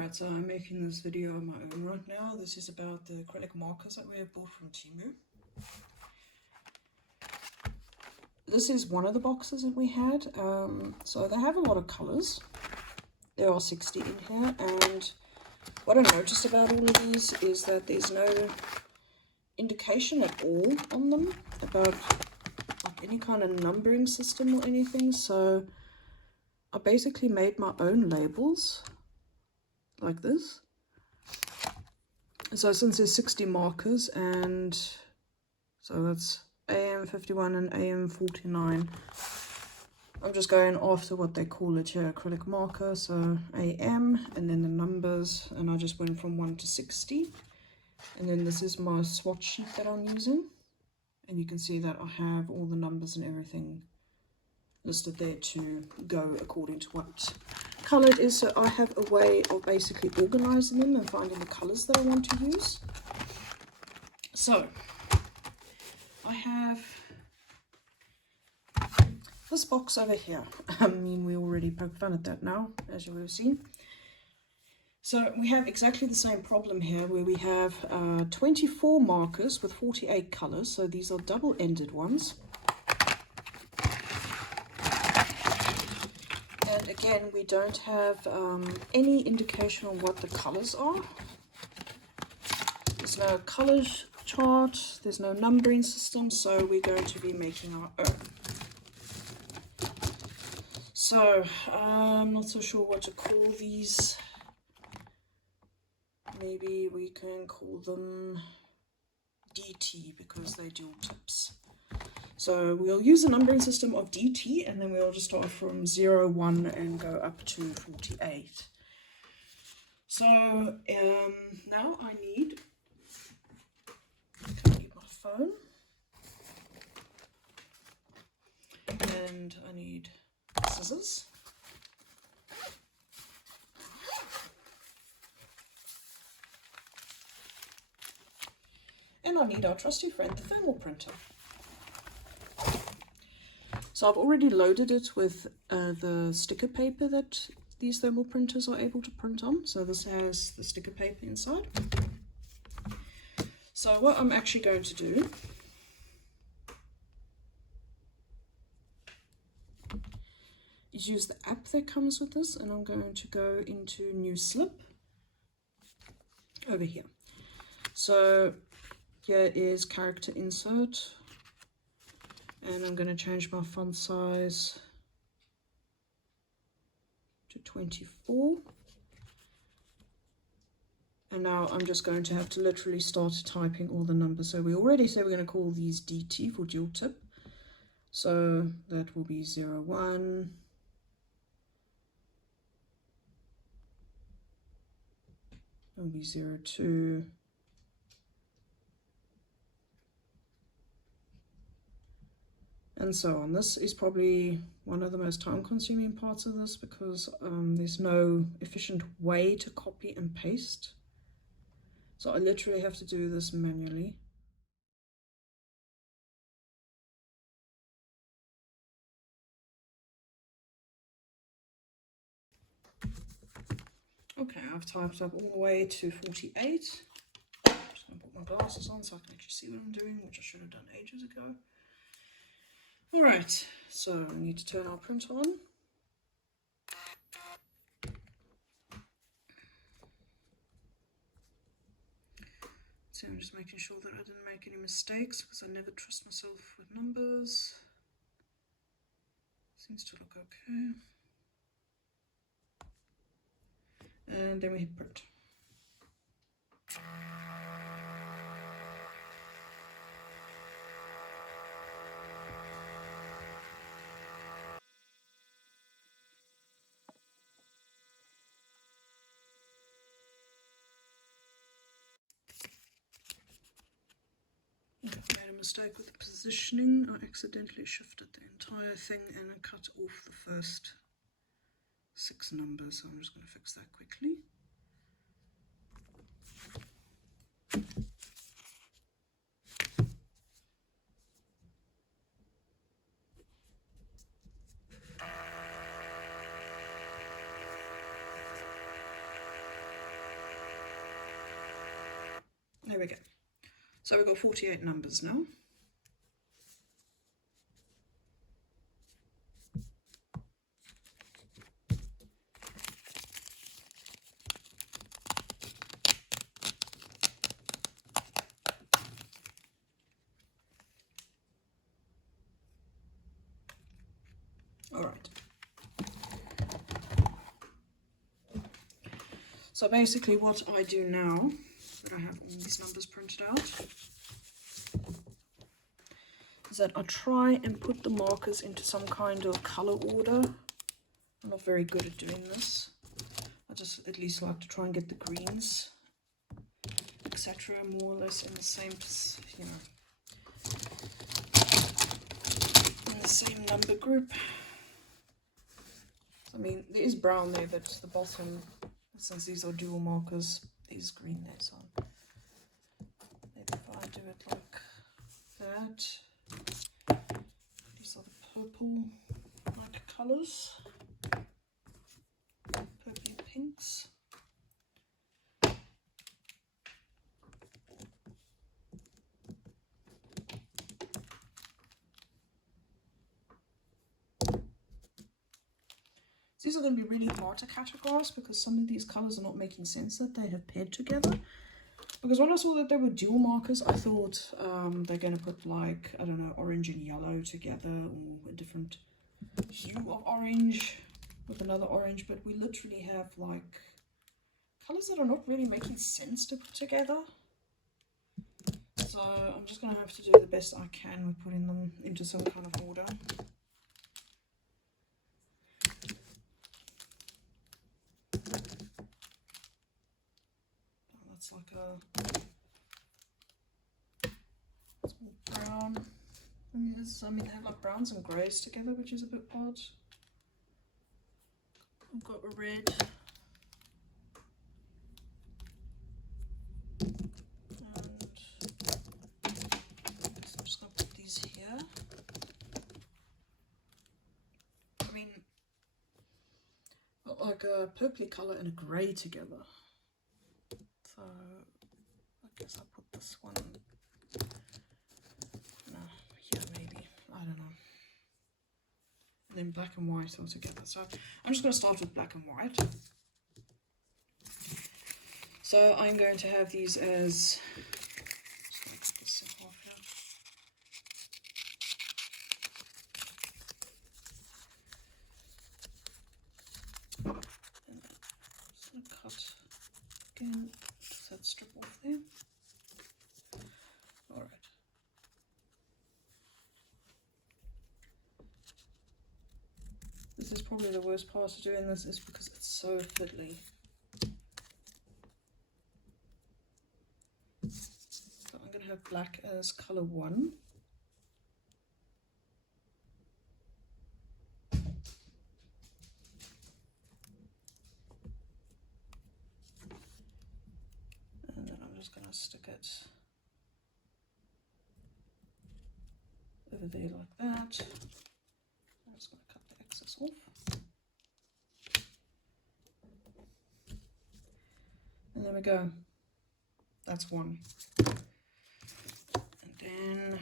Alright, so I'm making this video on my own right now. This is about the acrylic markers that we have bought from Temu. This is one of the boxes that we had. So they have a lot of colors. There are 60 in here, and what I noticed about all of these is that there's no indication at all on them about like any kind of numbering system or anything. So I basically made my own labels like this. So since there's 60 markers, and so that's AM51 and AM49, I'm just going after what they call it here, acrylic marker. So AM and then the numbers, and I just went from 1 to 60. And then this is my swatch sheet that I'm using, and you can see that I have all the numbers and everything listed there to go according to what color it is. So I have a way of basically organizing them and finding the colors that I want to use. So I have this box over here. I mean, we already poked fun at that now, as you would have seen. So we have exactly the same problem here, where we have 24 markers with 48 colors. So these are double-ended ones. And again, we don't have any indication on what the colors are. There's no color chart, there's no numbering system, so we're going to be making our own. So I'm not so sure what to call these. Maybe we can call them DT because they're dual tips. So we'll use a numbering system of DT, and then we'll just start from 0, 1 and go up to 48. So now I need my phone, and I need scissors. And I need our trusty friend, the thermal printer. So I've already loaded it with the sticker paper that these thermal printers are able to print on. So this has the sticker paper inside. So what I'm actually going to do is use the app that comes with this, and I'm going to go into new slip over here. So here is character insert, and I'm going to change my font size to 24. And now I'm just going to have to literally start typing all the numbers. So we already said we're going to call these DT for dual tip. So that will be 0, 1. That will be 0, 2. And so on. This is probably one of the most time-consuming parts of this, because there's no efficient way to copy and paste. So I literally have to do this manually. Okay, I've typed up all the way to 48. I'm just going to put my glasses on so I can actually see what I'm doing, which I should have done ages ago. Alright, so I need to turn our printer on. So I'm just making sure that I didn't make any mistakes, because I never trust myself with numbers. Seems to look okay. And then we hit print. I made a mistake with the positioning. I accidentally shifted the entire thing and I cut off the first 6 numbers, so I'm just going to fix that quickly. we go. So we've got 48 numbers now. All right. So basically what I do now, that I have all these numbers printed out, is that I try and put the markers into some kind of color order. I'm not very good at doing this. I just at least like to try and get the greens, etc., more or less in the same, you know, in the same number group. I mean, there is brown there, but the bottom, since these are dual markers, is green there. So maybe if I do it like that. These are the purple like colors, purple pinks. These are going to be really hard to categorize because some of these colors are not making sense that they have paired together. Because when I saw that they were dual markers, I thought they're going to put, like, I don't know, orange and yellow together, or a different hue of orange with another orange. But we literally have like colors that are not really making sense to put together. So I'm just going to have to do the best I can with putting them into some kind of order. That's like a small brown. I mean, they have like browns and greys together, which is a bit odd. I've got a red. And I'm just going to put these here. I mean, got like a purpley colour and a grey together. So I guess I'll put this one, no, here maybe, I don't know. And then black and white all together. So I'm just going to start with black and white. So I'm going to have these as, just going to cut this in half here. And I'm just going to cut again, just that strip off there. All right. This is probably the worst part of doing this, is because it's so fiddly. So I'm going to have black as color 1. And then I'm just going to stick it over there like that. I'm just going to cut the excess off. And there we go. That's 1. And then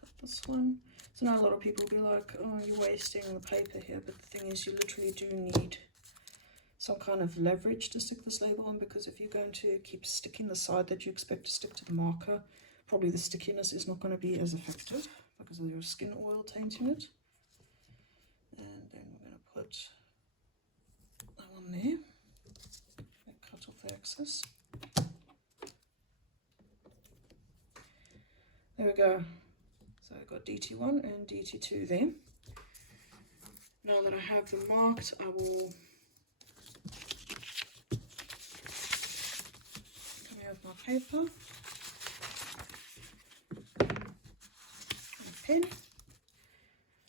cut this one. So now a lot of people will be like, oh, you're wasting the paper here. But the thing is, you literally do need some kind of leverage to stick this label on, because if you're going to keep sticking the side that you expect to stick to the marker, probably the stickiness is not going to be as effective because of your skin oil tainting it. And then we're going to put that one there and cut off the excess. There we go. So I've got DT1 and DT2 there. Now that I have them marked, I will come here with my paper and a pen.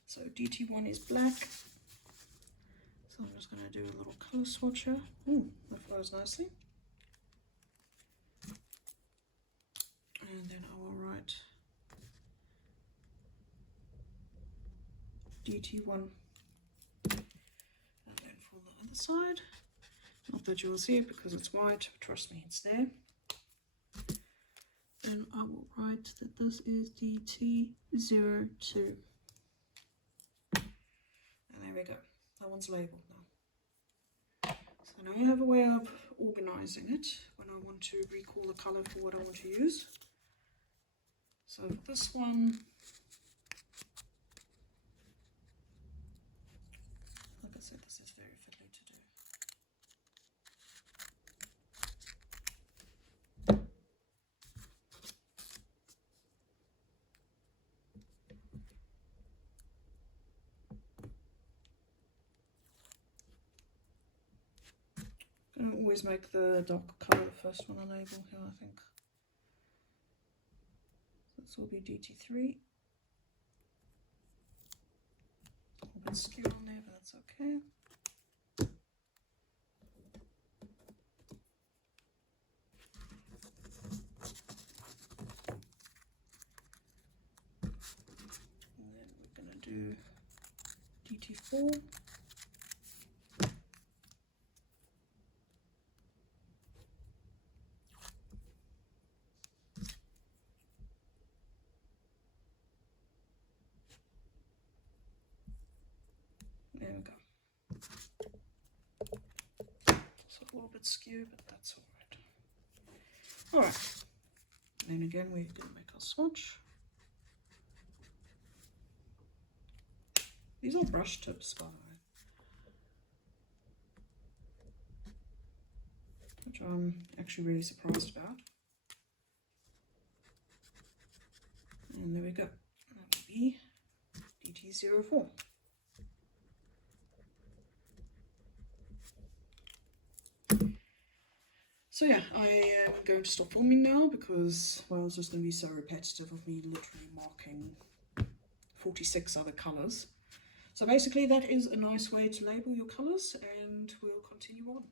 So DT1 is black. So I'm just going to do a little color swatcher. Ooh, that flows nicely. And then I will write DT1. And then for the other side, I'll that you will see it because it's white. Trust me, it's there. Then I will write that this is DT02. And there we go. That one's labeled now. So now I have a way of organizing it when I want to recall the color for what I want to use. So for this one, like I said, this is very fiddly to do. I'm gonna always make the dark color the first one I label here, I think. This will be DT3. A little bit skew on there, but that's okay. And then we're going to do DT4. There we go. It's a little bit skewed, but that's alright. Alright. And then again, we're going to make our swatch. These are brush tips, by the way, which I'm actually really surprised about. And there we go. That will be DT04. So yeah, I am going to stop filming now because, well, it's just going to be so repetitive of me literally marking 46 other colours. So basically that is a nice way to label your colours, and we'll continue on.